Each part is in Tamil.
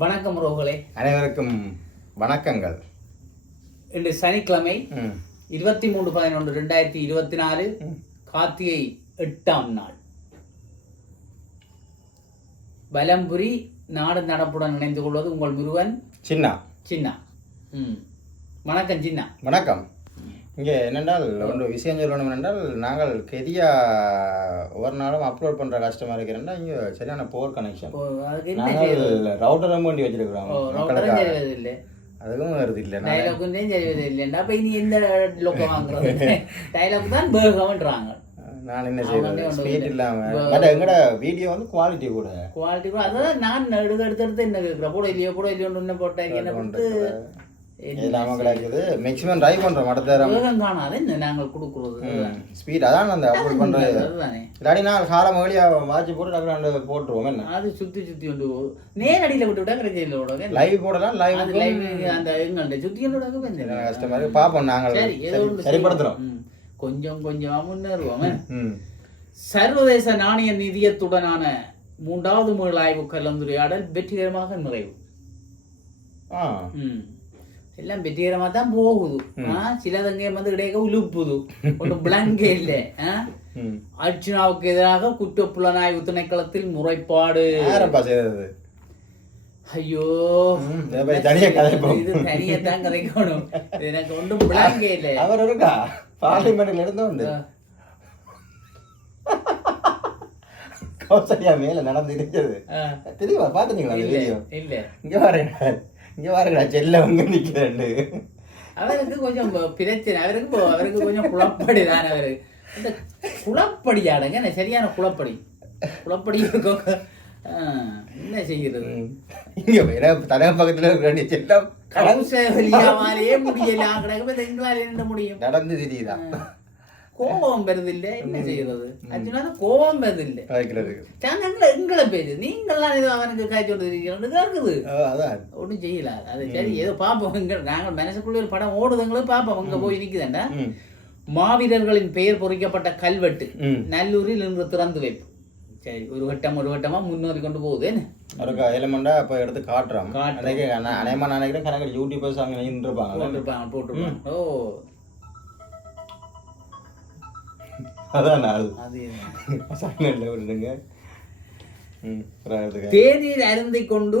வணக்கம் ரோகலே அனைவருக்கும் வணக்கங்கள். இன்று சனிக்கிழமை இருபத்தி மூன்று பதினொன்று ரெண்டாயிரத்தி இருபத்தி நாலு கார்த்திகை எட்டாம் நாள். வலம்புரி நாடு நடப்புடன் இணைந்து கொள்வது உங்கள் முருகன் சின்னா. சின்னா. ம். வணக்கம் சின்னா. வணக்கம். இங்கே என்னென்றால் ஒன்று விஷயம் சொல்லணும் என்றால் நாங்கள் கெதியா ஒரு நாளும் அப்லோட் பண்ணுற கஷ்டமாக இருக்கிறேன்னா இங்கே சரியான போர் கனெக்ஷன் நாங்கள் ரவுட்டரும் வேண்டி வச்சிருக்கிறோம் அதுவும் வருது இல்லை டைலாக்கும் தெரிவதில்லைண்டா அப்ப இனி எந்த லொக்கம் வாங்குறது? டைலாக் தான் பேகம்ன்றாங்க நான் என்ன அவனே செய்வது ஒன்று ஸ்பீட் இல்லை. இல்லாமல் பட் எங்கட வீடியோ வந்து குவாலிட்டி கூட. குவாலிட்டி கூட. அதான் நான் எடுத்து எடுத்து எடுத்து என்ன கேட்குறேன்? போட இல்லையோ போட இல்லையோன்னு போட்டேன். என்ன கிடைக்குது மேக்ஸிமம் ட்ரை பண்ணுறோம் மடத்தேரம் காணாது என்ன நாங்கள் கொடுக்குறது ஸ்பீட் அதான் அந்த அப்லோட் பண்ணுறது இல்லாட்டி நான் காலம் வழியாக வாட்ச் போட்டு டக்குனு போட்டுருவோம். என்ன? அது சுத்தி சுத்தி கொண்டு நேரடியில விட்டு விட்டா லைவ் போடலாம் லைவ் லைவ் அந்த எங்கள்ட்ட சுத்தி கொண்டு விடாக்க வந்து கஷ்டமா இருக்கு பார்ப்போம். நாங்கள் சரி ஏதோ சரி- ஒன்று சரிப்படுத்துறோம். செய்வோம். ம். கொஞ்சம் கொஞ்சமா முன்னேறுவோம் ம். சர்வதேச நாணய நிதியத்துடனான மூன்றாவது மீளாய்வு கலந்துரையாடல் வெற்றிகரமாக நிறைவு. ஆ. ம். எல்லாம் வெற்றிகரமா தான் போகுது ஆ, சிலதங்க வந்து இடையே உழுப்புது ஒன்றும் பிளங்கே இல்லை அர்ஜுனாவுக்கு எதிராக குற்ற புலனாய்வு திணைக்களத்தில் முறைப்பாடு ஐயோ தனியா. இது தனியா தான் கதைக்கணும் எனக்கு ஒன்றும் பிளங்கே இல்லை அவர் இருக்கா பார்லிமெண்ட்ல இருந்து உண்டு கௌசல்யா மேல நடந்து தெரியுமா பாத்துட்டீங்களா இல்ல இங்க பாருங்க இங்க பாருங்கடா செல்ல உங்க நிக்கிறேன் அவருக்கு கொஞ்சம் பிரச்சனை. அவருக்கு அவருக்கு கொஞ்சம் குழப்படி தான் அவருக்கு இந்த குழப்படியாடுங்க என்ன சரியான குழப்படி? குழப்படி இருக்கும் என்ன செய்கிறது இங்க வேற தலைவர் பக்கத்துல இருக்க வேண்டிய செல்லம் கௌசல்யாவாலேயே முடியல. கிடக்கு எங்களால் என்ன முடியும். நடந்து தெரியுதா? கோபம் வருது இல்ல என்ன செய்யறது அர்ஜுனா கோபம் வருது இல்ல வைக்கிறதுக்கு எங்களை எங்களை பேரு நீங்கள்லாம் ஏதோ அவனுக்கு காய்ச்சி கொண்டு அதான். ஒன்றும் செய்யல. அது சரி ஏதோ பார்ப்போம் இங்க நாங்கள் மனசுக்குள்ள ஒரு படம் ஓடுதுங்களும் பார்ப்போம் அங்க போய் நிக்குதுண்டா ம். மாவீரர்களின் பெயர் பொறிக்கப்பட்ட கல்வெட்டு நல்லூரில் இன்று திறந்து வைப்பு. சரி ஒரு வட்டம் ஒரு வட்டமா முன்னோறி கொண்டு போகுது? அவருக்கு எலமெண்டா இப்போ எடுத்து காட்டுறோம் காட்டுறோம். அன்னைக்கு நான் அநேகமா நான் நினைக்கிறேன் கணக்கு யூடியூபர்ஸ் அங்கே நின்றுருப்பாங்க போட்டிருப்பாங்க ஓ. அதான் நாள் சங்கல்ல விடுங்க. தேநீர் அருந்திக் கொண்டு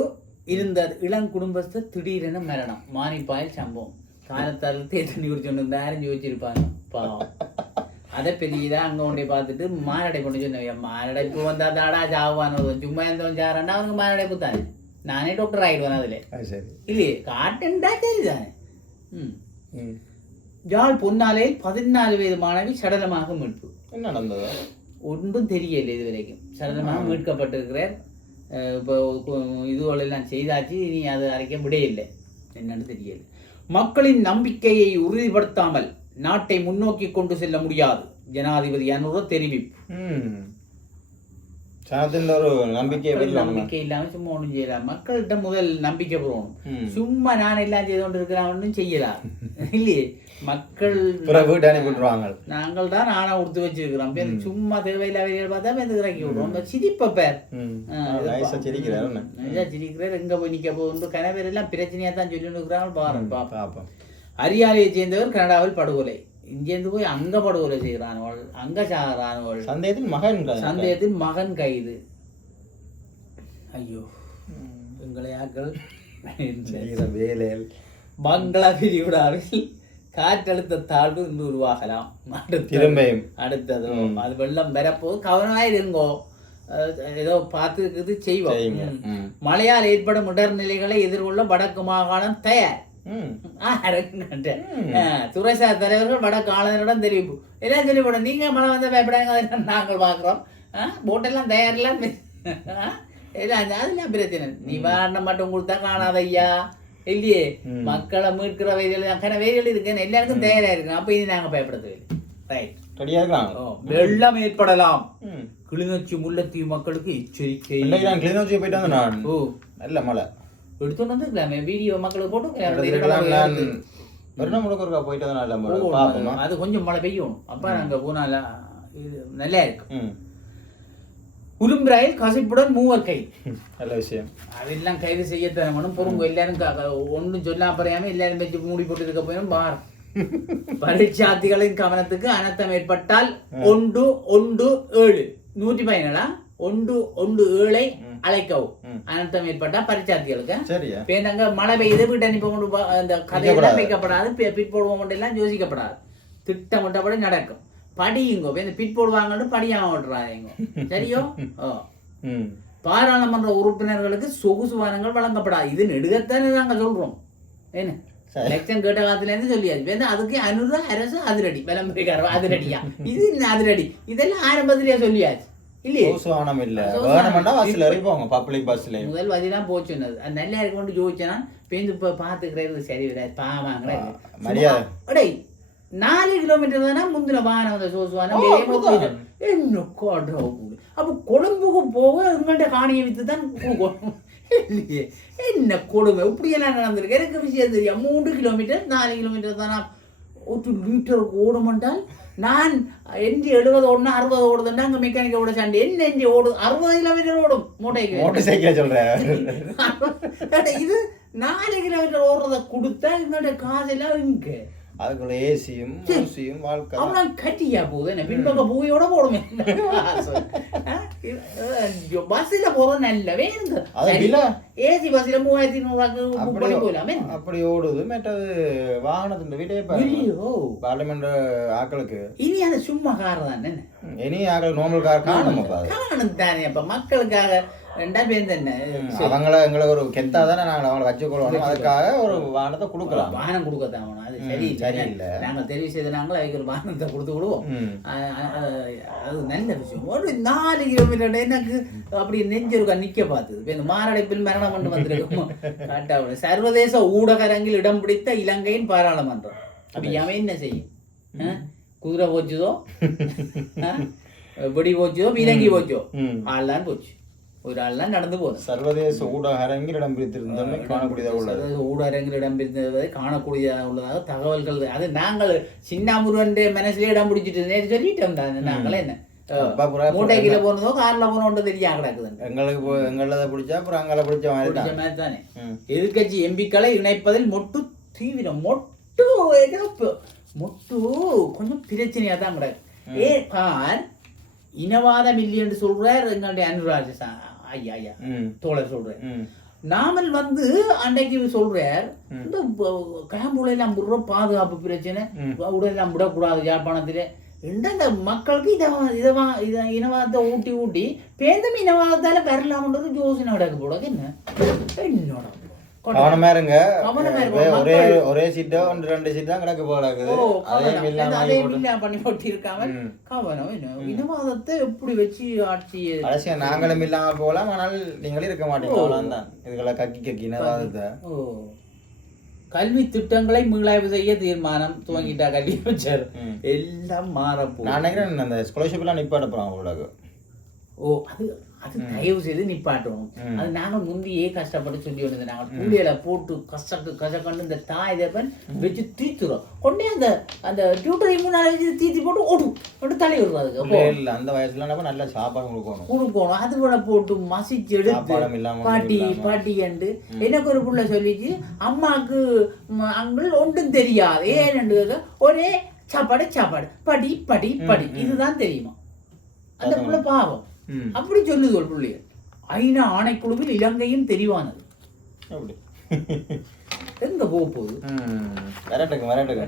இருந்த இளம் குடும்பஸ்தர் திடீரென மரணம். மானிப்பாயில் சம்பவம். காலத்தால் தே தண்ணி குடிச்சோண்டு இருந்தா அரைஞ்சு வச்சிருப்பாங்க பாவம். அதை பெரியதா அங்க கொண்டே பார்த்துட்டு மாரடை கொண்டு சொன்னேன். மாரடைப்பு வந்தா தாடா சாவானது சும்மா இருந்தவன் சாரண்டா அவனுக்கு மாரடைப்பு தானே நானே டாக்டர் ஆயிடுவேன் அதுல. இல்லையே காட்டுண்டா சரிதானே ம். ம். யாழ் பொன்னாலையில் பதினாலு வயது மாணவி சடலமாக மீட்பு. என்ன நடந்தது? ஒன்றும் தெரியல இது வரைக்கும். சடலமாக மீட்கப்பட்டிருக்கிறார். இப்போ இதுகளெல்லாம் செய்தாச்சு. இனி அது அரைக்க விடையில்லை. என்னன்னு தெரியல. மக்களின் நம்பிக்கையை உறுதிப்படுத்தாமல் நாட்டை முன்னோக்கி கொண்டு செல்ல முடியாது. ஜனாதிபதி அனுர தெரிவிப்பு. நம்பிக்கை நம்பிக்கை இல்லாம சும்மா ஒன்றும் செய்யலாம் மக்கள்கிட்ட முதல் நம்பிக்கை போகணும் சும்மா நான் எல்லாம் செய்து கொண்டு இருக்கிறேன் ஒன்றும் செய்யலாம் இல்லையே? மக்கள் பிறகு அனுப்பி விட்டுருவாங்க நாங்கள் தான் ஆனா கொடுத்து வச்சிருக்கிறோம். பேர் சும்மா தேவையில்லாத பார்த்தா பேர் இறக்கி இந்த சிரிப்ப பேர். சிரிக்கிறார் எங்க போய் நிக்க போகுது கணவர் எல்லாம் பிரச்சனையா தான் சொல்லி இருக்கிறாங்க பாரு பாப்பா பார்ப்போம் அரியாலையை சேர்ந்தவர் கனடாவில் படுகொலை. இங்கேருந்து போய் அங்க படுகொலை செய்கிறானவள் அங்க சாகிறானவள் சந்தேகத்தின் மகன் சந்தேகத்தின் மகன் கைது ஐயோ எங்களை ஆக்கள் வேலையில் பங்களா பிரிவிடாவில் காற்றழுத்த தாழ்வு இன்று உருவாகலாம். அடுத்தது திரும்பியும் அடுத்தது. அது வெள்ளம் வரப்போது கவனமாக இருங்கோ. ஏதோ பார்த்து இது செய்வோம். மழையால் ஏற்படும் இடர்நிலைகளை எதிர்கொள்ள வடக்கு மாகாணம் தயார். துறைசார் தலைவர்கள் வடக்கு ஆளுநரிடம் தெரிவிப்பு. எல்லாம் சொல்லிவிடும் நீங்க மழை வந்தா பயப்படாங்க நாங்கள் பார்க்குறோம். போட்டெல்லாம் தயாரெல்லாம். எல்லாம் அதெல்லாம் பிரச்சனை. நிவாரணம் மட்டும் கொடுத்தா காணாத ஐயா இல்லையே? மக்களை மீட்கிற வகைகள் அக்கறை வகைகள் இருக்கு எல்லாருக்கும் தயாரா இருக்கு அப்ப இது நாங்க பயப்பட தேவையில்லை ரைட் வெள்ளம் ஏற்படலாம். கிளிநொச்சி முல்லைத்தீவு மக்களுக்கு எச்சரிக்கை. கிளிநொச்சி போயிட்டு வந்து நான். ஓ. நல்ல மழை. எடுத்துட்டு வந்துருக்கலாமே? வீடியோ மக்களுக்கு போட்டு வருணம் முழுக்க ஒருக்கா போயிட்டு வந்து நல்ல மழை. அது கொஞ்சம் மழை பெய்யும். அப்ப அங்க போனால இது நல்லா இருக்கு ம். உரும்பிராயில் கசிப்புடன் மூவர் கை நல்ல விஷயம். அதெல்லாம் கைது செய்யத்தான் வேணும். பொறுங்க எல்லாரும் ஒண்ணும் சொல்லாம பறையாம எல்லாரும் வச்சு மூடி போட்டு இருக்க போயிடும் பார். பரீட்சார்த்திகளின் கவனத்துக்கு அனர்த்தம் ஏற்பட்டால் ஒன்று ஒன்று ஏழு. நூற்றி பதினேழா? ஒன்று ஒன்று ஏழை அழைக்கவும். அனர்த்தம் ஏற்பட்டா பரீட்சார்த்திகளுக்கு சரியா? பேருந்தாங்க மழை பெய்யுது வீட்டை அனுப்பி கொண்டு அந்த கதையெல்லாம் வைக்கப்படாது. பிற்போடுவோம் எல்லாம் யோசிக்கப்படாது. திட்டமிட்டபடி நடக்கும். படியுங்க. இந்த பிற்போடுவாங்கன்னு படியாம விட்டுறாங்க சரியோ? ஓ. பாராளுமன்ற உறுப்பினர்களுக்கு சொகுசு வாரங்கள் வழங்கப்படாது. இது நெடுகத்தானே நாங்க சொல்றோம். என்ன. எலெக்ஷன் கேட்ட காலத்துல இருந்து சொல்லியாச்சு என்ன? அதுக்கு அனுத அரசு அதிரடி. விளம்பரிக்கார அதிரடியா? இது அதிரடி? இதெல்லாம் ஆரம்பத்திலேயே சொல்லியாச்சு. இல்லையே? இல்ல. சோசமானம். வேணுமெண்டா பஸ்ல போங்க பப்ளிக் பஸ்ல முதல் வதிலாம் போச்சுன்னது அது நல்லா இருக்கு கொண்டு ஜோதிச்சேனா பேருந்து இப்போ பார்த்துக்கிறது சரி விடாது மரியாதை. நாலு கிலோமீட்டர் தானே முந்தின வாகனம் அந்த சோசுவானம் ஓ, அப்படிதான். என்ன கோட்ரா அப்போ கொழும்புக்கு போக எங்கள்கிட்ட காணியை வித்து தான் போகணும் இல்லையே என்ன கொடுமை இப்படியெல்லாம் நடந்திருக்கு எனக்கு விஷயம் தெரியும் மூன்று கிலோமீட்டர் நாலு கிலோமீட்டர் தானே ஒரு லிட்டருக்கு ஓடுமென்றால் நான் எஞ்சி எழுபது ஓடணும் அறுபது ஓடுதுன்னா அங்கே மெக்கானிக்கோட சண்டை என்ன எஞ்சி ஓடும் அறுபது கிலோமீட்டர் ஓடும் மூட்டைக்கு மோட்டர் சைக்கிள் சொல்றேன் அட, இது நாலு கிலோமீட்டர் ஓடுறத கொடுத்தா எங்கள்ட்ட காசு எல்லாம் இங்க அதுக்குள்ள ஏசியும் ஊசியும் வாழ்க்கை அவனா கட்டியா போகுது? என்ன பின்பக்க பூயோட போடுமே. பஸ்ல போறது நல்லவே இல்ல. ஏசி பஸ்ல மூவாயிரத்தி நூறுவாக்கு புக் பண்ணி போயிடலாமே அப்படி ஓடுது. மற்றது வாகனத்தின் வீட்டே இல்லையோ பார்லிமெண்ட் ஆக்களுக்கு. இனி அது சும்மா கார் தான் இனி ஆக்கள் நார்மல் கார் அது. காணும் தானே அப்ப மக்களுக்காக ரெண்டா பேர் என்ன? அவங்கள எங்களை ஒரு கெத்தா தானே நாங்கள் அவங்கள வச்சுக்கொள்ளணும் அதுக்காக ஒரு வாகனத்தை கொடுக்கலாம். வாகனம் கொடுக்கத்தான் ஆகணும். அது ம், சரி சரியில்லை. நாங்கள் தெரிவு செய்த நாங்கள் அதுக்கு ஒரு வாகனத்தை கொடுத்து விடுவோம். அது நல்ல விஷயம். ஒரு நாலு கிலோமீட்டர் எனக்கு அப்படி நெஞ்சிருக்கா நிக்க பார்த்தது. இப்ப இந்த மாரடைப்பில் மரணம் கொண்டு வந்திருக்கோம். காட்டாவிட சர்வதேச ஊடகரங்கில் இடம் பிடித்த இலங்கையின் பாராளுமன்றம். அப்படி அவன் என்ன செய்யும்? குதிரை போச்சுதோ? வெடி போச்சுதோ? விலங்கி போச்சோ? ம். ஆள் தான் போச்சு. ஒரு ஆள் தான் நடந்து போகுது. சர்வதேச ஊடக அரங்கில் இடம் பிடித்திருந்தோமே காணக்கூடியதாக உள்ளது. சர்வதேச ஊடகங்கள் இடம்பெற்றிருந்ததை காணக்கூடியதாக உள்ளதாக தகவல்கள் அது நாங்கள் சின்னாமுருவன் மனசுல இடம் பிடிச்சிட்டு இருந்தேன் சொல்லிட்டோம் தானே நாங்களே என்ன? புறா- மூட்டைக்கில போனதோ கார்ல போனோம் தெரியா கிடக்குதுன்னு எங்களுக்கு எங்களத பிடிச்சா அப்புறம் அங்கே பிடிச்ச மாதிரி தான். எதிர்க்கட்சி எம்பிக்களை இணைப்பதில் மொட்டு தீவிரம் மொட்டு மொட்டு கொஞ்சம் பிரச்சனையா தான் கிடக்கு. ஏ பார் இனவாதம் இல்லை என்று சொல்றார் எங்களுடைய அனுராஜ் சா- ஐயா ஐயா. தோழர் சொல்றார் ம். நாமல் வந்து அன்றைக்கு சொல்றார் இந்த கேம்புல எல்லாம் விடுற பாதுகாப்பு பிரச்சனை உடனெல்லாம் விடக்கூடாது யாழ்ப்பாணத்துல. இந்த மக்களுக்கு இதை இதவா இதை இனவாதத்தை ஊட்டி ஊட்டி பேந்தும் இனவாதத்தால வரலாம்ன்றது யோசனை நடக்க போடாது என்ன? என்னோட கவனமா இருங்க. ஒரே- ஒரே சீட்டோ ஒன்று ரெண்டு சீட் தான் கிடக்க போல இருக்குது ஓ, அதே கவனம். இல்லாம பண்ணி போட்டு. இருக்காம ம். கவனம். என்ன இனவாதத்தை எப்படி வச்சு ஆட்சி கடைசியா நாங்களும் இல்லாம போகலாம். ஆனால் நீங்களும் இருக்க மாட்டீங்க. அவ்வளவுதான். இதுகளை கக்கி கக்கி இனவாதத்தை ஓ. கல்வி திட்டங்களை மீளாய்வு செய்ய தீர்மானம் துவங்கிட்டா கல்வி அமைச்சர். எல்லாம் மாறப்போ நான் நினைக்கிறேன் அந்த ஸ்காலர்ஷிப் எல்லாம் நிப்பாட்ட போறான் உங்களுக்கு ஓ அது அது தயவு செய்து நிப்பாட்டணும். அது நாங்கள் முந்தையே கஷ்டப்பட்டு சொல்லி வந்தது நாங்கள் கூலியில போட்டு கஷ்டக்கு கஷ்டக்கண்டு இந்த தாய் தேப்பன் வச்சு தீத்துறோம் கொண்டே அந்த அந்த டியூட்டரை முன்னால வச்சு தீத்தி போட்டு ஓடும் அப்படி தலை விடுறது அதுக்கு. இல்ல, அந்த வயசுல நம்ம நல்ல சாப்பாடு கொடுக்கணும். கொடுக்கணும். அது கூட போட்டு மசிச்சு எடுத்து பாட்டி. பாட்டி கண்டு எனக்கு ஒரு புள்ள சொல்லிச்சு அம்மாக்கு ம், அங்கள் ஒன்றும் தெரியாது. ஏன்னு ஒரே சாப்பாடு சாப்பாடு. படி படி படி. இதுதான் தெரியுமா? அந்த புள்ள பாவம். அப்படி சொல்லுது ஒரு புள்ளைய. ஐநா ஆணைக்குழுவில் இலங்கையும் தெரிவானது. அப்படி. எங்க போக போகுது? விரட்டுங்க விரட்டுங்க.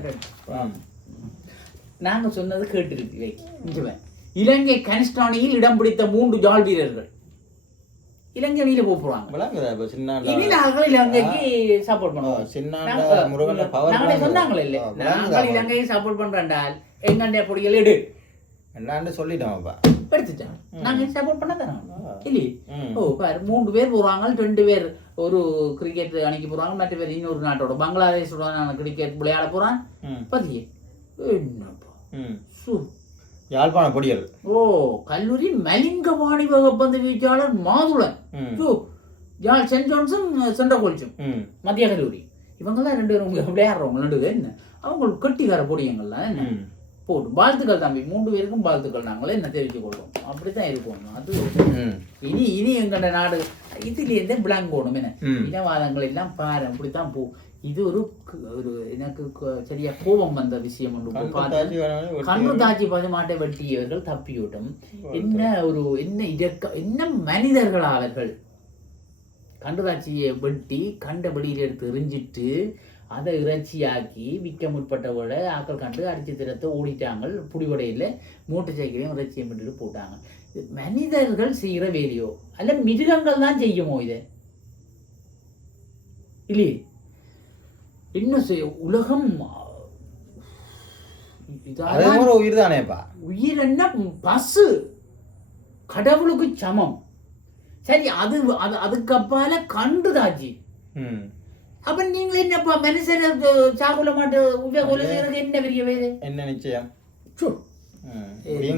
நாங்க சொன்னது கேட்டிருக்கு இங்கே இலங்கை கனிஷ்டானியில் இடம் பிடித்த மூன்று ஜால் வீரர்கள். இலங்கை அணியில போக போறாங்க. விளங்குதா இப்ப சின்ன இனி நாங்கள் இலங்கைக்கு சப்போர்ட் பண்ணுவோம். சின்ன முருகன் பவர் நாங்களே சொன்னாங்களே. இல்ல நாங்கள் இலங்கையை சப்போர்ட் பண்றேன்டால் எங்கண்டைய பொடிகள் எடு. எல்லாண்டு சொல்லிட்டோம்ப்பா எடுத்துட்டோம் நாங்க சப்போர்ட் பண்ண தரோம் இல்லையே. ஓ பாரு மூன்று பேர் போறாங்க ரெண்டு பேர் ஒரு கிரிக்கெட் அணிக்கு போறாங்க மற்ற பேர் இன்னொரு நாட்டோட பங்களாதேஷோட கிரிக்கெட் விளையாட போறான். பதியே என்னப்பா? சு. யாழ்ப்பாண பொடியல் ஓ கல்லூரி மலிங்க வாணி வகுப்பந்து வீச்சாளர் மாதுளன். ஜால் சென்ட் ஜான்சன் சென்ட்ரல் கோல்ச்சும் மத்திய கல்லூரி. இவங்க தான் ரெண்டு பேரும் விளையாடுறவங்க ரெண்டு பேர் என்ன? அவங்க கெட்டிக்கார பொடியங்கள்லாம் என்ன? போடும் வாழ்த்துக்கள் தம்பி. மூன்று பேருக்கும் வாழ்த்துக்கள். நாங்களே என்ன தெரிவித்துக் கொள்வோம் அப்படித்தான் இருக்கும். அது இனி இனி எங்கட நாடு? இதுலேருந்தே பிளாங்க் போகணும் என்ன. இனவாதங்கள் எல்லாம் பாரு. அப்படித்தான் போ. இது ஒரு ஒரு எனக்கு சரியா கோபம் வந்த விஷயம் ஒன்று. கண்ணு தாச்சி பார்த்து மாட்டை வெட்டியவர்கள் தப்பியோட்டும். என்ன ஒரு என்ன இதற்க என்ன மனிதர்கள் அவர்கள் கண்டு தாச்சியை வெட்டி கண்ட வெளியில் எடுத்து எரிஞ்சிட்டு அதை இறைச்சியாக்கி விற்க முற்பட்டவோட ஆக்கள் கண்டு அடிச்சு திறத்தை ஓடிட்டாங்க புடிவடையில் மோட்டர் சைக்கிளையும் இறைச்சியும் விட்டுட்டு போட்டாங்க. மனிதர்கள் செய்கிற வேலையோ அல்ல மிருகங்கள் தான் செய்யுமோ இதை? இல்லையே? இன்னும் செய்- உலகம் உயிர் தானேப்பா. உயிர் என்ன? பசு. கடவுளுக்கு சமம். சரி அது அது அதுக்கு அப்பால கண்டு தாச்சி ம். அப்ப நீங்க என்னப்பா மனுஷரை சாகுல மாட்டு என்ன பெரிய வேறு என்ன நிச்சயம்?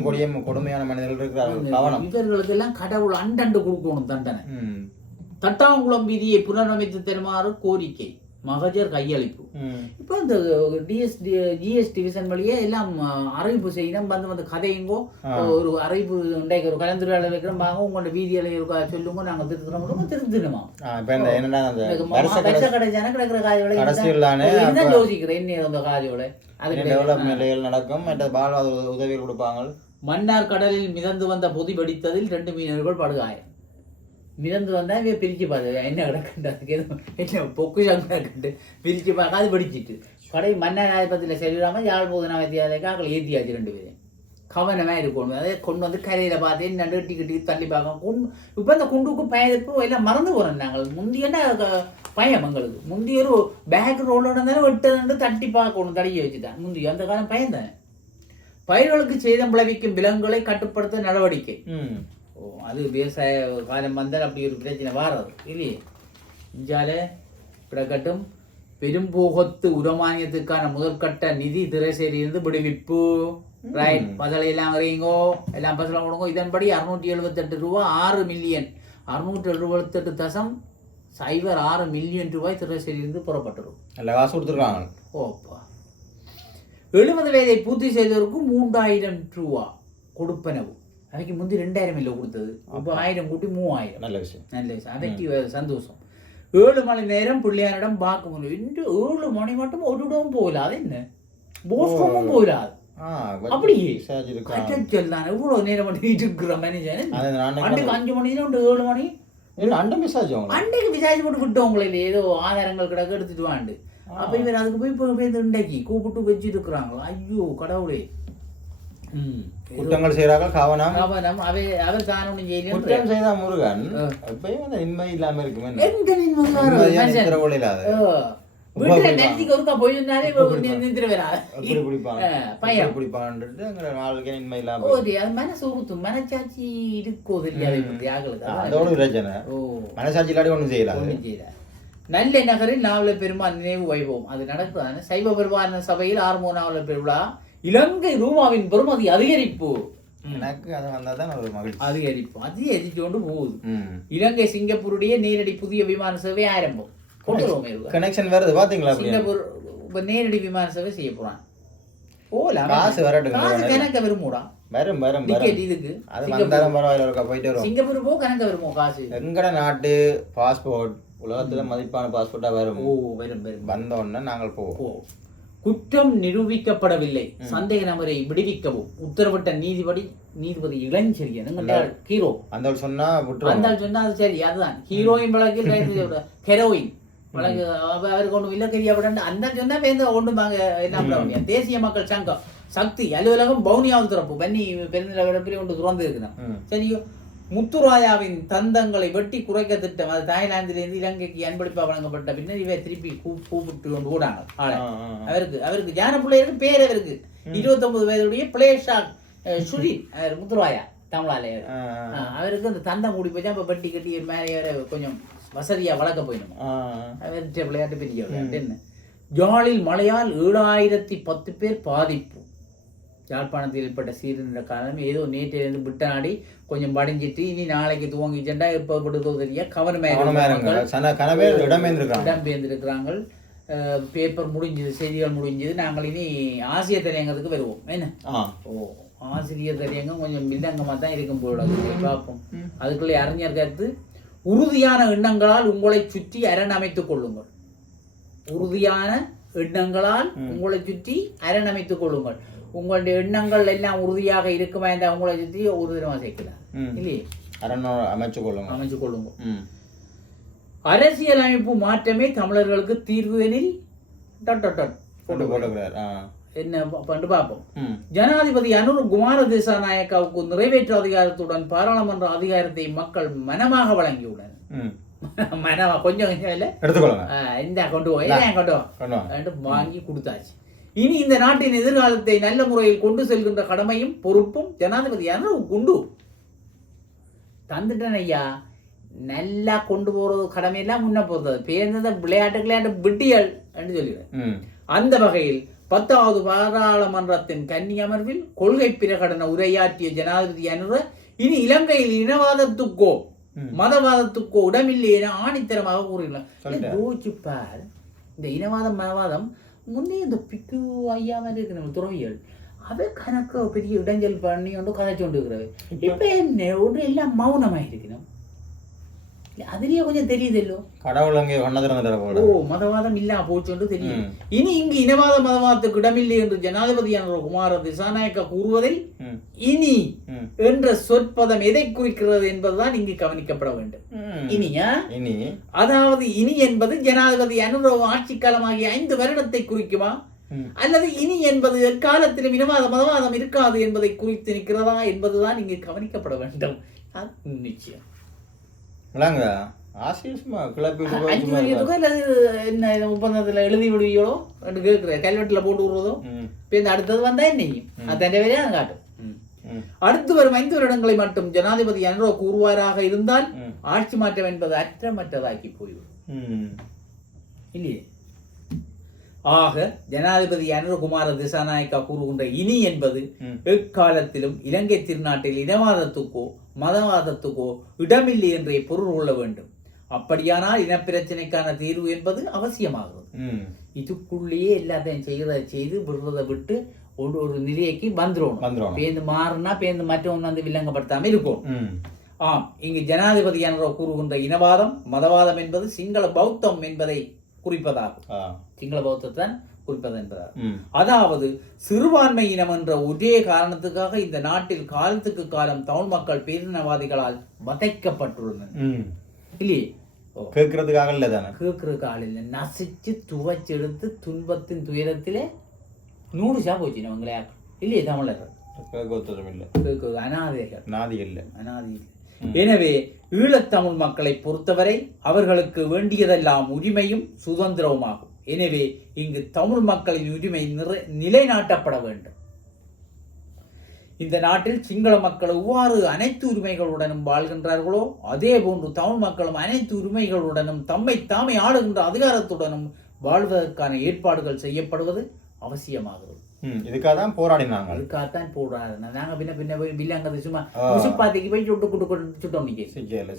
கொடியும் கொடுமையான மனிதர்கள் இருக்கிறார்கள். கவனம். இவர்களுக்கு எல்லாம் கடவுள் அண்டண்டு கொடுக்கணும் தண்டனை. தட்டாங்குளம் விதியை புனரமைத்து தருமாறு கோரிக்கை. மகஜர் கையளிப்பு. இப்போ இந்த டிஎஸ் ஜிஎஸ் டிவிஷன் வழியே எல்லாம் அறிவிப்பு செய்யணும் வந்து வந்து கதையுங்கோ. ஒரு அறிவிப்பு இன்றைக்கு ஒரு கலந்துரையாடல் வைக்கிறோம் வாங்க உங்களோட வீதியில இருக்கா சொல்லுங்க நாங்க திருத்துறோம் திருத்திடுமா ஆ இப்போ இந்த என்னடா அந்த இந்த வருஷ பச்சை கடை ஜன கிடக்கிற இதுதான். யோசிக்கிறேன் என்ன அந்த. டெவலப்மெண்ட் நிலைகள் நடக்கும் மற்ற வாழ்வாதார உதவிகள் கொடுப்பாங்க. மன்னார் கடலில் மிதந்து வந்த பொதி வெடித்ததில் ரெண்டு மீனவர்கள் படுகாயம். மிதந்து வந்தால் இவன் பிரிச்சு பார்த்து என்ன கிடக்குண்டு அதுக்கு எதுவும் என்ன பொக்குஷம் கிடக்குண்டு பிரித்து பார்க்க அது கடை மன்னர் ஆதிபத்தில் சரியில்லாமல் யாழ் போதுனா வித்தியாலயக்கு அங்கே ஏற்றியாச்சு ரெண்டு பேரும். கவனமாக இருக்கணும். அதே கொண்டு வந்து கரையில் பார்த்து என்ன கட்டி கட்டி தள்ளி பார்க்கணும். கொண்டு இப்போ இந்த குண்டுக்கு பயப்பு எல்லாம் மறந்து போகிறோம் நாங்கள். முந்தியன்னா க- பயம் எங்களுக்கு. முந்தி ஒரு பேக் ரோலோட இருந்தாலும் வெட்டு தட்டி பார்க்கணும். தடியை வச்சுட்டான் முந்தி அந்த காலம் பயந்தேன். பயிர்களுக்கு சேதம் விளைவிக்கும் விலங்குகளை கட்டுப்படுத்த நடவடிக்கை. ம் ஓ அது விவசாய காலம் வந்தால் அப்படி ஒரு பிரச்சனை வாராது இல்லையே? இஞ்சால கிடக்கட்டும் பெரும்போகத்து உரமானியத்துக்கான முதற்கட்ட நிதி திரைசேரியிலிருந்து விடுவிப்பு. ரைட் பதலை எல்லாம் அறியுங்கோ எல்லாம் பசலாம் கொடுங்க. இதன்படி அறுநூற்றி எழுபத்தெட்டு ரூபா ஆறு மில்லியன். அறுநூற்றி எழுபத்தெட்டு தசம் சைபர் ஆறு மில்லியன் ரூபாய் திரைசேரியிலிருந்து புறப்பட்டுரும். நல்ல காசு கொடுத்துருக்காங்க. ஓப்பா. எழுபது வயதை பூர்த்தி செய்தவருக்கு மூன்றாயிரம் ரூபா கொடுப்பனவு. அவைக்கு முந்தி ரெண்டாயிரம் இல்லை கொடுத்தது இப்போ ஆயிரம் கூட்டி மூவாயிரம் நல்ல விஷயம் நல்ல விஷயம் அவைக்கு சந்தோஷம் ஏழு மணி நேரம் பிள்ளையாரிடம் பார்க்க முடியும் இன்று ஏழு மணி மட்டும் ஒரு இடமும் போகல அது என்ன போஸ்டமும் போகலாது ஆ அப்படியே? தான் எவ்வளவு நேரம் பண்ணிட்டு இருக்கிற அது நான் அன்றைக்கு அஞ்சு மணி நேரம் ஏழு மணி விசாரிச்சு அவங்க அன்றைக்கு விசாரிச்சு போட்டு விட்டவங்களே ஏதோ ஆதாரங்கள் கிடக்க எடுத்துட்டு வாண்டு அப்ப இவர் அதுக்கு போய் இப்போ போய் இன்றைக்கு கூப்பிட்டு வச்சுட்டு இருக்கிறாங்களா ஐயோ கடவுளே குற்றங்கள் செய்கிறார்கள் கவனம் கவனம் அவை அவர் தான் ஒன்றும் செய்யலைன்னு குற்றம் செய்த முருகன் எப்பயும் அந்த நிம்மதி இல்லாம இருக்குமே இல்லாத நாளுக்கே நிம்மதி இல்லாம ஓ அது மனசு ஊத்தும் மனச்சாட்சி இருக்கோது மனசாட்சி இல்லாட்டி ஒண்ணும் செய்யல அது. ஒண்ணும் செய்யல. நல்ல நகரில் நாவல பெருமாள் நினைவு வைபவம் அது நடக்குதான சைவ பெருமான சபையில் ஆறுமோ நாவல பெருவிழா இலங்கை ரூபாவின் பெறுமதி அதிகரிப்பு. எனக்கு அது வந்தா தான் ஒரு மகிழ்ச்சி. அதிகரிப்பு. அதிகரித்து கொண்டு போகுது. இலங்கை சிங்கப்பூருடைய நேரடி புதிய விமான சேவை ஆரம்பம். கனெக்ஷன் பாத்தீங்களா அப்படி? சிங்கப்பூர் இப்ப நேரடி விமான சேவை செய்ய போறான் போலாம் காசு வரட்டும் காசு கணக்க வருமோடா வரும் வரும் டிக்கெட் இதுக்கு. அது வந்தாலும் பரவாயில்ல இருக்கா போயிட்டு வரும் சிங்கப்பூர் போ கணக்க வருமோ காசு. எங்கட நாட்டு பாஸ்போர்ட் உலகத்துல மதிப்பான பாஸ்போர்ட்டா வரும். ஓ வரும் வரும். வந்த உடனே நாங்கள் போவோம். ஓ. குற்றம் நிரூபிக்கப்படவில்லை. சந்தேக நபரை விடுவிக்கவும். உத்தரவிட்ட நீதிபதி நீதிபதி இளஞ்செழியன் ஹீரோ. அந்த சொன்னா வந்தால் சொன்னா அது சரி அதுதான். ஹீரோயின் வழக்கில் ஹெரோயின். வழக்கு அவ- அவருக்கு ஒன்றும் இல்லை தெரியாவிட அந்த சொன்னா பேருந்து ஒன்றும் வாங்க என்ன பண்ண தேசிய மக்கள் சங்கம் சக்தி அலுவலகம் பவுனியாவது திறப்பு. பன்னி பெருநிலவரப்பில் ஒன்று திறந்து இருக்கிறான். ம். சரியோ? முத்துராயாவின் தந்தங்களை வெட்டி குறைக்க திட்டம். அது தாய்லாந்திலிருந்து இலங்கைக்கு அன்பளிப்பா வழங்கப்பட்ட பின்னர் இவை திருப்பி கூ- கூப்பிட்டு கொண்டு ஓடாங்க. அவருக்கு அவருக்கு ஞான பிள்ளையருக்கு பேர் அவருக்கு. இருபத்தொன்பது வயதுடைய பிளேஷா சுரி அவர் முத்துராயா தமிழாலே அவரு. ஆ, ஆ, அவருக்கு அந்த தந்தம் கூடி போச்சா. அப்ப வெட்டி கட்டி மேலே கொஞ்சம் வசதியா வளர்க்க போயிடணும். ஆ, அவர்கிட்ட விளையாட்டு பெரிய யாழில் மழையால் ஏழாயிரத்தி பத்து பேர் பாதிப்பு. யாழ்ப்பாணத்தில் ஏற்பட்ட சீரழிந்த காலம் ஏதோ நேற்றிலிருந்து விட்டநாடி கொஞ்சம் படிஞ்சிட்டு இனி நாளைக்கு துவங்கிச்சண்டா எப்போ படுதோ தெரியா கவனமா கவனமாக இடமே பேப்பர் முடிஞ்சது செய்திகள் முடிஞ்சது. நாங்கள் இனி ஆசிய தலையங்கத்துக்கு வருவோம். என்ன? ஓ ஆசிரியர் தலையங்கம் கொஞ்சம் வில்லங்கமாக தான் இருக்கும் போல இருக்கு. பார்ப்போம். அதுக்குள்ளே அறிஞர் கருத்து உறுதியான எண்ணங்களால் உங்களை சுற்றி அரண் அமைத்துக் கொள்ளுங்கள். உறுதியான எண்ணங்களால் உங்களை சுற்றி அரண் அமைத்துக் கொள்ளுங்கள். உங்களுடைய எண்ணங்கள் எல்லாம் உறுதியாக இருக்குமா என்ற உங்களை சுற்றி ஒரு தினமாக சேர்க்கலாம் இல்லையே? அமைச்சு கொள்ளுங்க. அமைச்சு கொள்ளுங்க. ம். அரசியலமைப்பு மாற்றமே தமிழர்களுக்கு தீர்வு எனில் டட் டட் என்ன பண்ணு பார்ப்போம். ஜனாதிபதி அனுரு குமார திசாநாயக்காவுக்கு நிறைவேற்று அதிகாரத்துடன் பாராளுமன்ற அதிகாரத்தை மக்கள் மனமாக வழங்கியுள்ளனர். மனமா கொஞ்சம் கொஞ்சம் இல்லை? எடுத்துக்கொள்ளுங்க. இந்த கொண்டு போய் கொண்டு வாங்கி கொடுத்தாச்சு. இனி இந்த நாட்டின் எதிர்காலத்தை நல்ல முறையில் கொண்டு செல்கின்ற கடமையும் பொறுப்பும் ஜனாதிபதி அனுருவுக்கு உண்டு தந்துட்டேன் ஐயா நல்லா கொண்டு போறது கடமையெல்லாம் முன்ன போகிறது பேர்ந்தத விளையாட்டு விளையாட்டு விட்டியல் என்று சொல்லிடுறேன். ம். அந்த வகையில் பத்தாவது பாராளுமன்றத்தின் கன்னி அமர்வில் கொள்கை பிரகடன உரையாற்றிய ஜனாதிபதி அனுர இனி இலங்கையில் இனவாதத்துக்கோ. மதவாதத்துக்கோ இடமில்லை என ஆணித்தரமாக பார். இந்த இனவாதம் மதவாதம் முன்னே இந்த பிக்கு ஐயா மாதிரி இருக்கு நம்ம துறவியல் அது கணக்கு பெரிய இடைஞ்சல் பண்ணி கொண்டு கதைச்சு கொண்டு இருக்கிறது இப்ப என்ன? ஒன்று எல்லாம் மௌனமாக இருக்கணும் அதுலயே கொஞ்சம் தெரியுதல்லோ கடவுள் அங்கே ஒன்ன ஓ மதவாதம் இல்லா போச்சு தெரியும் ம். இனி இங்கு இனவாத மதவாதத்துக்கு இடமில்லை என்று ஜனாதிபதி என்ற குமார திசாநாயக்க கூறுவதில் இனி என்ற சொற்பதம் எதை குறிக்கிறது என்பதுதான் இங்கு கவனிக்கப்பட வேண்டும். இனியா இனி அதாவது இனி என்பது ஜனாதிபதி அனுரவ ஆட்சி காலமாகிய ஐந்து வருடத்தை குறிக்குமா. அல்லது இனி என்பது எக்காலத்திலும் இனவாத மதவாதம் இருக்காது என்பதை குறித்து நிற்கிறதா என்பதுதான் இங்கு கவனிக்கப்பட வேண்டும் அது நிச்சயம் ஆசிரியர் சும்மா கிளப்பிட்டு போய் அஞ்சு சும்மா வருஷத்துக்கோ அல்லது என்ன ஒப்பந்தத்துல எழுதி விடுவீங்களோ என்று கேட்கிறேன் கல்வெட்டுல போட்டு விடுறதோ? இப்போ இந்த அடுத்தது வந்தா என்னையும் அதன் வேலையை? நான் காட்டும். அடுத்து வரும் ஐந்து வருடங்களை மட்டும் ஜனாதிபதி அன்றோ கூறுவாராக இருந்தால். ஆட்சி மாற்றம் என்பது அற்றமற்றதாக்கி போய்விடும். இல்லையே? ஆக ஜனாதிபதி அனுரகுமார திசாநாயக்கா கூறுகின்ற இனி என்பது. எக்காலத்திலும் இலங்கை திருநாட்டில் இனவாதத்துக்கோ மதவாதத்துக்கோ இடமில்லை என்றே பொருள் கொள்ள வேண்டும். அப்படியானால் இனப்பிரச்சனைக்கான தீர்வு என்பது அவசியமாகிறது. இதுக்குள்ளேயே எல்லாத்தையும் செய்யறதை செய்து விடுறதை விட்டு ஒரு ஒரு நிலைக்கு வந்துடும். பேந்து மாறினா பேந்து மற்றவன் வந்து வில்லங்கப்படுத்தாம இருக்கும். ஆம் இங்கு ஜனாதிபதி என்ற கூறுகின்ற இனவாதம் மதவாதம் என்பது சிங்கள பௌத்தம் என்பதை குறிப்பதாகும். சிங்கள பௌத்தத்தான் குறிப்பது என்பதாகும். அதாவது சிறுபான்மை இனம் என்ற ஒரே காரணத்துக்காக இந்த நாட்டில் காலத்துக்கு காலம் தமிழ் மக்கள் பேரினவாதிகளால் வதைக்கப்பட்டுள்ளனர். இல்லையே? கேட்கறதுக்காக இல்லை தானே? கேட்குற காலில் நசிச்சு துவைச்செடுத்து துன்பத்தின் துயரத்திலே நூடுசா போச்சு நம்மங்களே இல்லையே தமிழர்கள்? கேட்க இல்லை. அனாதைகள். நாதி இல்லை. அனாதை எனவே ஈழத்தமிழ் மக்களை பொறுத்தவரை அவர்களுக்கு வேண்டியதெல்லாம் உரிமையும் சுதந்திரவுமாகும் எனவே இங்கு தமிழ் மக்களின் உரிமை நிலைநாட்டப்பட வேண்டும். இந்த நாட்டில் சிங்கள மக்கள் எவ்வாறு அனைத்து உரிமைகளுடனும் வாழ்கின்றார்களோ அதே போன்று தமிழ் மக்களும் அனைத்து உரிமைகளுடனும் தம்மை தாமே ஆளுகின்ற அதிகாரத்துடனும் வாழ்வதற்கான ஏற்பாடுகள் செய்யப்படுவது அவசியமாகிறது. இதுக்காக தான் போராடினாங்க. அதுக்காகத்தான் போடுறாரு நாங்க பின்ன பின்ன போய் வில்லங்கது சும்மா ஆ. முசுப்பாத்திக்கு போய் சுட்டு குட்டு குட்டு சுட்டோம் நிக்க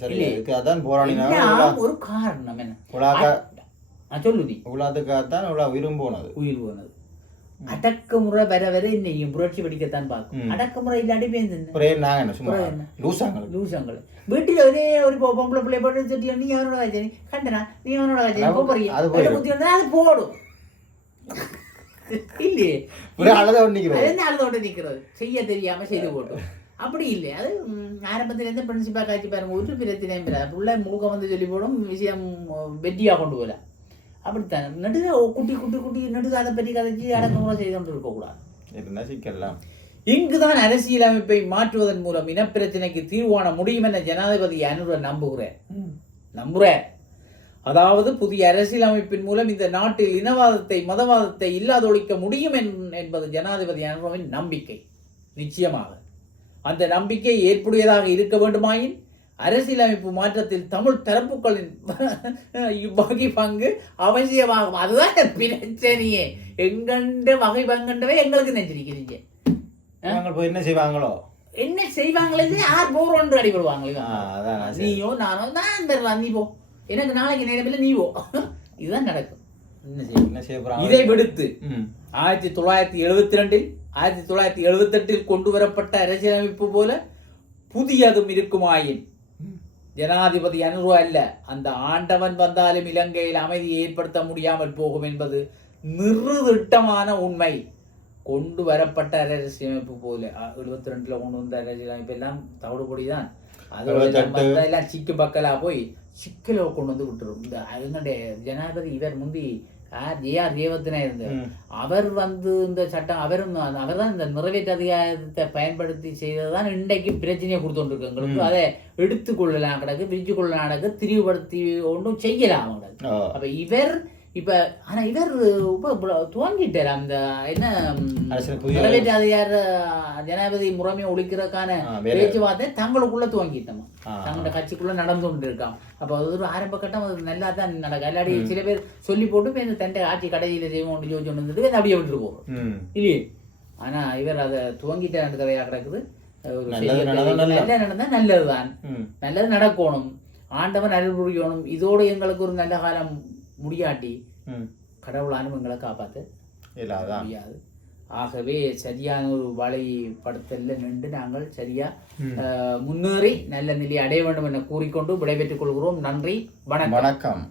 சரி. இதுக்காக தான் போராடினாங்க. ஒரு காரணம் என்ன? உலாக்க ஆ, சொல்லு நீ உலாத்துக்காக தான் இவ்வளோ விரும்போனது உயிர் போனது. அடக்குமுறை வர வர இன்னையும் புரட்சி வெடிக்கத்தான் பார்க்கும். அடக்குமுறை இல்லாட்டி பேருந்து சும்மா லூசங்கள் வீட்டில் ஒரே ஒரு பொம்பளை பிள்ளை போட்டு நீ அவனோட கண்டனா? நீ அவனோட போறியா? அது போடும். இல்லையே. ஒரு அழகா ஒன்னிக்கிறது அது என்ன அழுதோட்ட நிற்கிறது செய்ய தெரியாம செய்து போட்டோம். அப்படி இல்லை. அது ம், ஆரம்பத்துல இருந்து பிரின்சிபா காய்ச்சி பாருங்க. ஒரு பிரச்சனையும் இல்லை. புள்ள முழுக்க வந்து சொல்லி போடும் விஷயம் வெட்டியா கொண்டு போகல அப்படித்தான். நடுக குட்டி குட்டி குட்டி நடுக அதை பற்றி கதைச்சி அடக்கமுறை செய்து கொண்டு இருக்கக்கூடாது. இருந்தா சிக்கலாம் இங்குதான் அரசியலமைப்பை மாற்றுவதன் மூலம் இனப்பிரச்சனைக்கு தீர்வு காண முடியும் என ஜனாதிபதி அனுர நம்புகிறேன். நம்புறேன். அதாவது புதிய அரசியலமைப்பின் மூலம் இந்த நாட்டில் இனவாதத்தை மதவாதத்தை இல்லாதொழிக்க முடியும் என்- என்பது ஜனாதிபதி அனுரவின் நம்பிக்கை. நிச்சயமாக. அந்த நம்பிக்கை ஏற்புடையதாக இருக்க வேண்டுமாயின் அரசியலமைப்பு மாற்றத்தில் தமிழ் தரப்புகளின் வகை பங்கு அவசியமாகும். அதுதான் பிரச்சனையே. எங்கண்ட வகை பங்குன்றவை எங்களுக்கு நெஞ்சிருக்கிறீங்க. நாங்கள் என்ன செய்வாங்களோ? என்ன செய்வாங்களே யார் போறோன்று அடிபடுவாங்களே. நீயோ நானோ நான் தரலாம் நீ போ. எனக்கு நாளைக்கு நேரமில்லை நீ போ. இதுதான் நடக்கும். இதை விடுத்து ஆயிரத்தி தொள்ளாயிரத்தி எழுபத்தி ரெண்டில் ஆயிரத்தி தொள்ளாயிரத்தி எழுபத்தெட்டில் கொண்டு வரப்பட்ட அரசியலமைப்பு போல புதியதும் இருக்குமாயின். ஜனாதிபதி அனுரு அல்ல அந்த ஆண்டவன் வந்தாலும் இலங்கையில் அமைதியை ஏற்படுத்த முடியாமல் போகும் என்பது நிறுதிட்டமான உண்மை. கொண்டு வரப்பட்ட அரசியலமைப்பு போல எழுபத்தி ரெண்டுல கொண்டு வந்த அரசியலமைப்பு எல்லாம் தவிடுபடி தான் அதோட எல்லாம் சிக்கு பக்கலா போய் சிக்கல கொண்டு வந்து விட்டுரும் இந்த எங்களுடைய ஜனாதிபதி இவர் முந்தி ஆர் ஜே ஆர் ஜெயவர்தனா இருந்தார். அவர் வந்து இந்த சட்டம் அவரும் அவர் தான் இந்த நிறைவேற்று அதிகாரத்தை பயன்படுத்தி செய்ததுதான் இன்றைக்கு பிரச்சனையை கொடுத்துருக்கு எங்களுக்கு. அதை எடுத்துக்கொள்ளலாம் கிடக்கு பிரிச்சு கொள்ளலாம் கிடக்கு திரிவுபடுத்தி ஒன்றும் செய்யலாம் கிடக்கு அப்ப இவர் இப்ப ஆனா இவர் இப்ப துவங்கிட்டார் அந்த என்ன ம், அரசியல் புதிய- நிறைவேற்று அதிகார ஜனாதிபதி முறைமையை ஒழிக்கிறதுக்கான. பேச்சுவார்த்தை தங்களுக்குள்ள துவங்கிட்டோம். தங்களோட கட்சிக்குள்ள நடந்து கொண்டு இருக்கான் அப்ப அது ஒரு ஆரம்ப கட்டம் அது நல்லா தான் நடக்கும். இல்லாட்டி சில பேர் சொல்லி போட்டு இந்த தண்டை ஆட்சி கடைசியில செய்வோம் ஜோதிச்சு இருந்தது அப்படியே விட்டுட்டு போகும். இல்லையே? ஆனா இவர் அதை துவங்கிட்ட கதையா கிடக்குது. நல்லது நடந்தா நல்ல நடந்தா நல்லதுதான். நல்லது நடக்கணும். ஆண்டவன் அருள் புரியணும் இதோடு எங்களுக்கு ஒரு நல்ல காலம் முடியாட்டி கடவுளாலும் எங்களை காப்பாற்ற முடியாது. ஆகவே சரியான ஒரு வலைப்படுத்தல நின்று நாங்கள் சரியா முன்னேறி நல்ல நிலையை அடைய வேண்டும் என கூறிக்கொண்டு விடைபெற்றுக் கொள்கிறோம். நன்றி. வணக்கம். வணக்கம்.